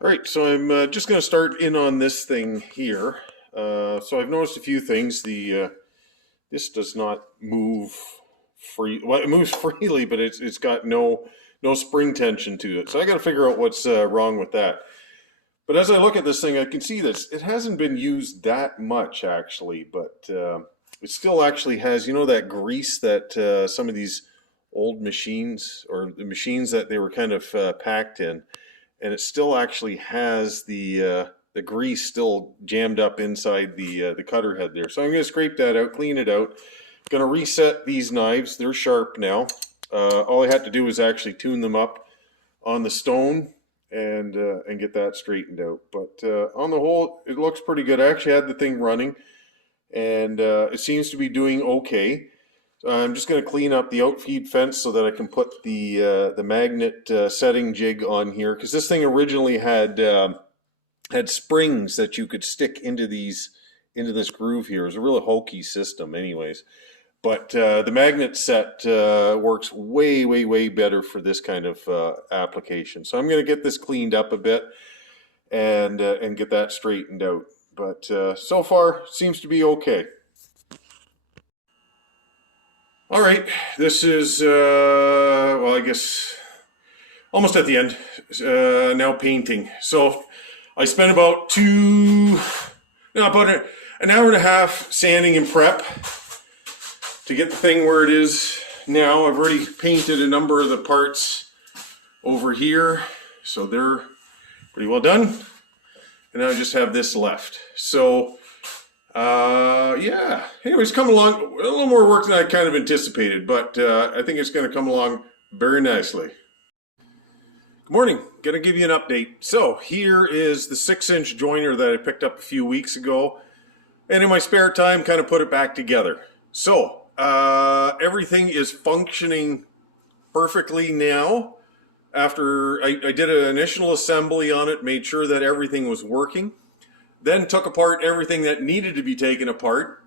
All right, so I'm just going to start in on this thing here. So I've noticed a few things. The This does not move free. Well, it moves freely, but it's got no spring tension to it. So I got to figure out what's wrong with that. But as I look at this thing, I can see this. It hasn't been used that much actually, but it still actually has, that grease that some of these old machines or the machines that they were kind of packed in, and it still actually has the grease still jammed up inside the cutter head there. So I'm going to scrape that out, clean it out. Going to reset these knives. They're sharp now. All I had to do was actually tune them up on the stone and get that straightened out. But on the whole, it looks pretty good. I actually had the thing running, and it seems to be doing okay. So I'm just going to clean up the outfeed fence so that I can put the magnet setting jig on here, because this thing originally had springs that you could stick into this groove here. It was a really hokey system, anyways. But the magnet set works way better for this kind of application. So I'm going to get this cleaned up a bit and get that straightened out. But so far, seems to be okay. All right, this is, well, I guess almost at the end, now painting. So I spent about an hour and a half sanding and prep to get the thing where it is now. I've already painted a number of the parts over here, so they're pretty well done. And now I just have this left. So yeah, anyways, come along, a little more work than I kind of anticipated, but I think it's going to come along very nicely. Good morning, going to give you an update. So here is the 6-inch joiner that I picked up a few weeks ago, and in my spare time kind of put it back together. So everything is functioning perfectly now. After I did an initial assembly on it, made sure that everything was working. Then took apart everything that needed to be taken apart,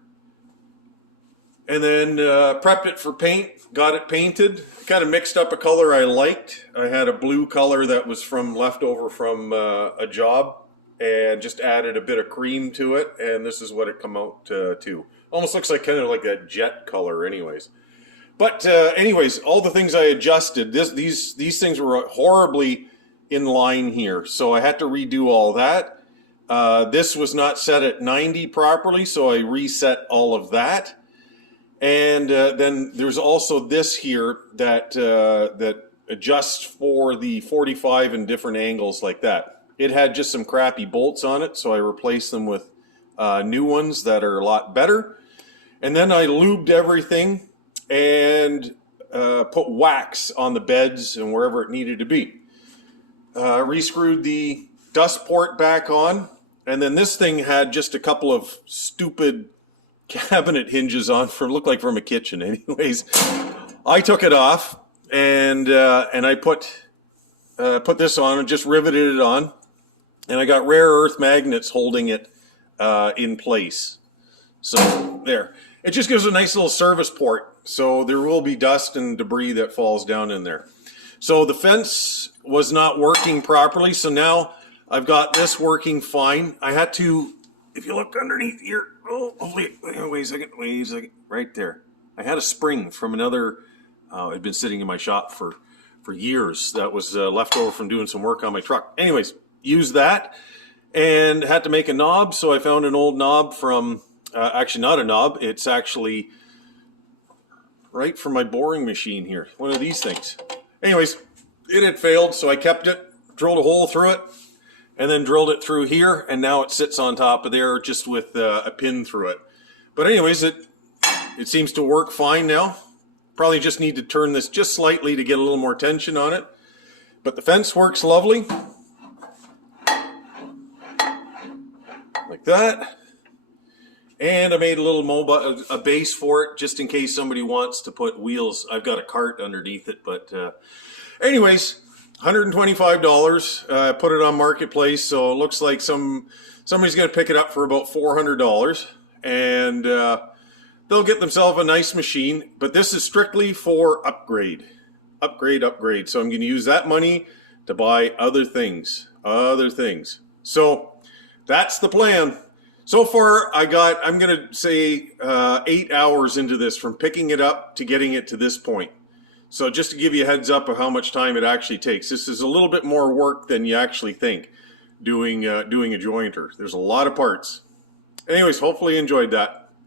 and then prepped it for paint, got it painted. Kind of mixed up a color I liked. I had a blue color that was leftover from a job, and just added a bit of cream to it, and this is what it come out to. Almost looks like kind of like that jet color anyways. But anyways, all the things I adjusted, these things were horribly in line here, so I had to redo all that. This was not set at 90 properly, so I reset all of that. And then there's also this here that adjusts for the 45 and different angles like that. It had just some crappy bolts on it, so I replaced them with new ones that are a lot better. And then I lubed everything and put wax on the beds and wherever it needed to be. Rescrewed the dust port back on. And then this thing had just a couple of stupid cabinet hinges on looked like from a kitchen anyways. I took it off and I put this on and just riveted it on. And I got rare earth magnets holding it in place. So there. It just gives a nice little service port. So there will be dust and debris that falls down in there. So the fence was not working properly. So now I've got this working fine. I had to, if you look underneath here, wait a second, right there. I had a spring from another, it'd been sitting in my shop for years. That was left over from doing some work on my truck. Anyways, used that and had to make a knob. So I found an old knob from, actually not a knob, it's actually right from my boring machine here. One of these things. Anyways, it had failed, so I kept it, drilled a hole through it, and then drilled it through here, and now it sits on top of there just with a pin through it. But anyways, it seems to work fine now. Probably just need to turn this just slightly to get a little more tension on it. But the fence works lovely. Like that. And I made a little a base for it just in case somebody wants to put wheels. I've got a cart underneath it, but anyways, $125. Put it on Marketplace, so it looks like somebody's going to pick it up for about $400, and they'll get themselves a nice machine. But this is strictly for upgrade. So I'm going to use that money to buy other things. So that's the plan. So far, I'm going to say 8 hours into this from picking it up to getting it to this point. So just to give you a heads up of how much time it actually takes, this is a little bit more work than you actually think doing a jointer. There's a lot of parts. Anyways, hopefully you enjoyed that.